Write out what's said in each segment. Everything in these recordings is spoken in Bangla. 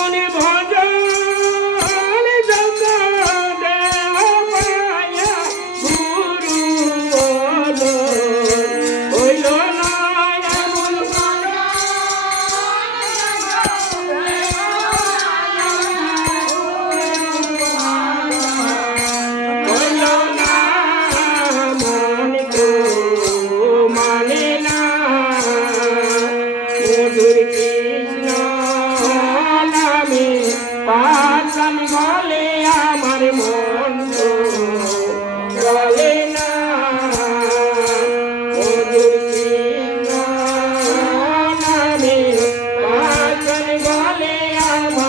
Ronnie Bond. বাতাম গলে আমার মন গলে না বাতাম গলে না।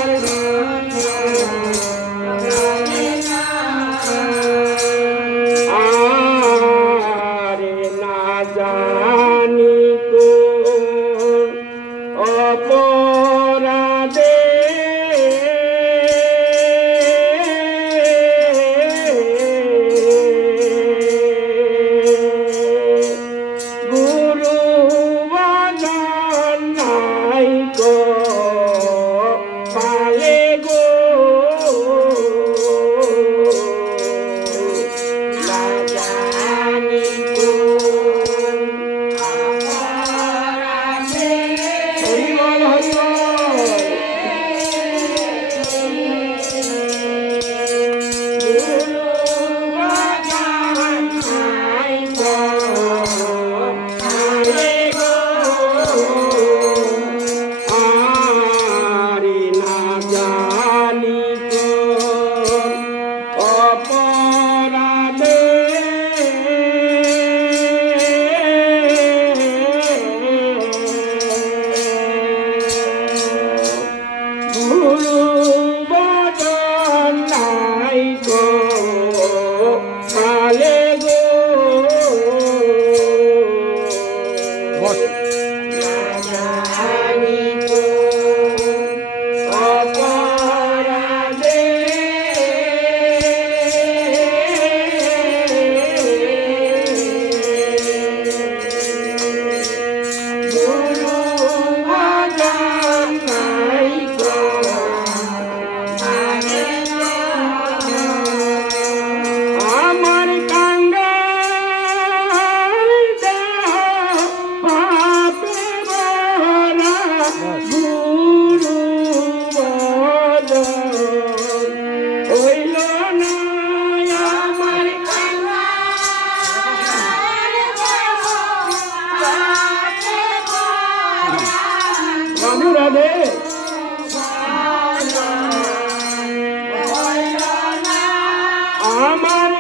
জানি কো। জানে আমার